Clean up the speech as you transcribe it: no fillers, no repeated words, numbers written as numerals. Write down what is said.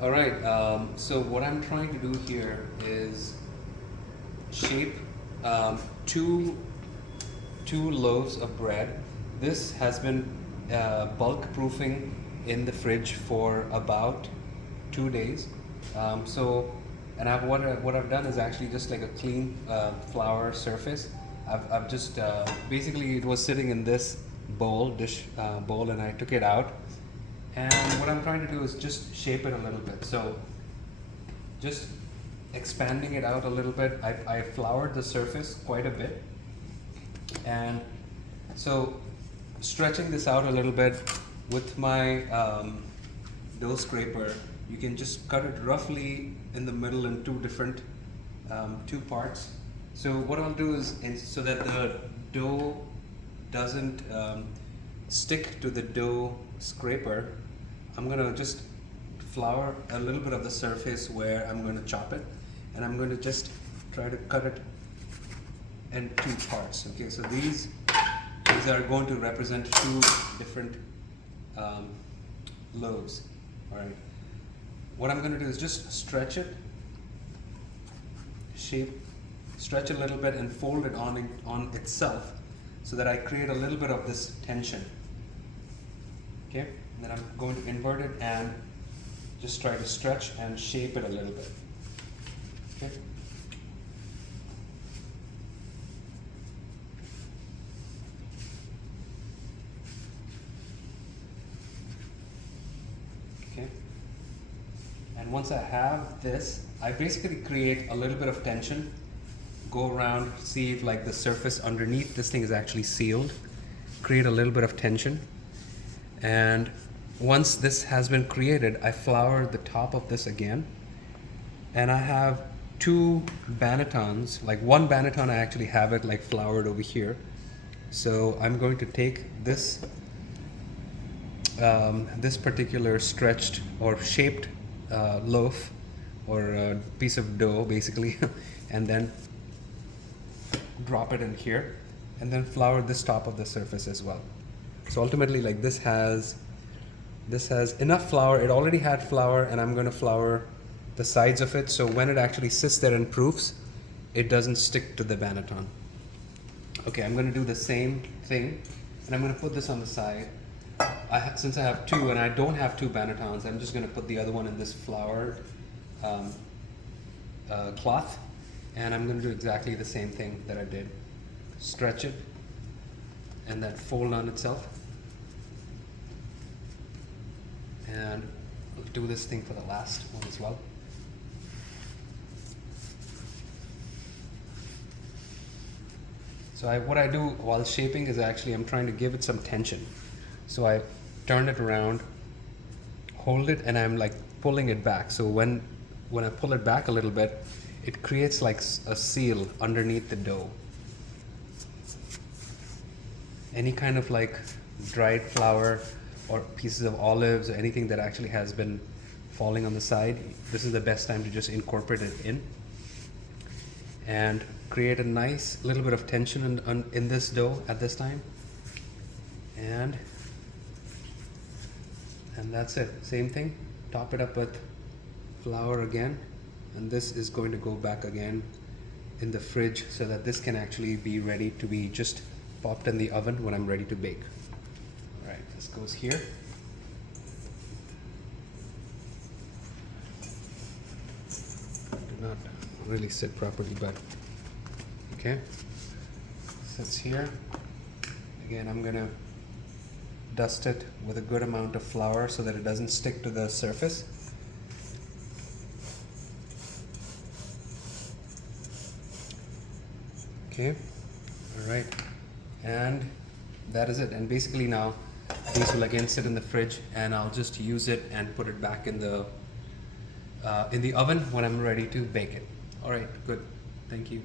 All right, so what I'm trying to do here is shape um, two two loaves of bread. This has been bulk proofing in the fridge for about 2 days. So, and what I've done is actually just like a clean flour surface. I've just basically it was sitting in this dish bowl, and I took it out. And what I'm trying to do is just shape it a little bit. So, just expanding it out a little bit. I floured the surface quite a bit, and so stretching this out a little bit with my dough scraper, you can just cut it roughly in the middle in two parts. So what I'll do is, so that the dough doesn't stick to the dough scraper, I'm gonna just flour a little bit of the surface where I'm going to chop it, and I'm going to just try to cut it in two parts. Okay, so these are going to represent two different loaves. All right, what I'm going to do is just stretch it, stretch it a little bit, and fold it on itself, so that I create a little bit of this tension. Okay, and then I'm going to invert it and just try to stretch and shape it a little bit. Okay. Okay. And once I have this, I basically create a little bit of tension, go around, see if like the surface underneath this thing is actually sealed, create a little bit of tension, and once this has been created, I flour the top of this again, and I have two bannetons. Like one banneton, I actually have it like floured over here. So I'm going to take this this particular stretched or shaped loaf or piece of dough, basically, and then drop it in here, and then flour this top of the surface as well. So ultimately, like this has enough flour. It already had flour, and I'm going to flour the sides of it, so when it actually sits there and proofs, it doesn't stick to the banneton. Okay, I'm going to do the same thing, and I'm going to put this on the side. Since I have two and I don't have two bannetons, I'm just going to put the other one in this floured cloth, and I'm going to do exactly the same thing that I did. Stretch it, and then fold on itself. And we'll do this thing for the last one as well. So what I do while shaping is actually I'm trying to give it some tension. So I turn it around, hold it, and I'm like pulling it back. So when I pull it back a little bit, it creates like a seal underneath the dough. Any kind of like dried flour or pieces of olives or anything that actually has been falling on the side, this is the best time to just incorporate it in and create a nice little bit of tension in this dough at this time. And that's it. Same thing, top it up with flour again, and this is going to go back again in the fridge so that this can actually be ready to be just popped in the oven when I'm ready to bake. All right, this goes here. Do not really sit properly, but okay. Sits here. Again, I'm gonna dust it with a good amount of flour so that it doesn't stick to the surface. Okay, all right, and that is it. And basically now these will again sit in the fridge, and I'll just use it and put it back in the oven when I'm ready to bake it. All right, good. Thank you.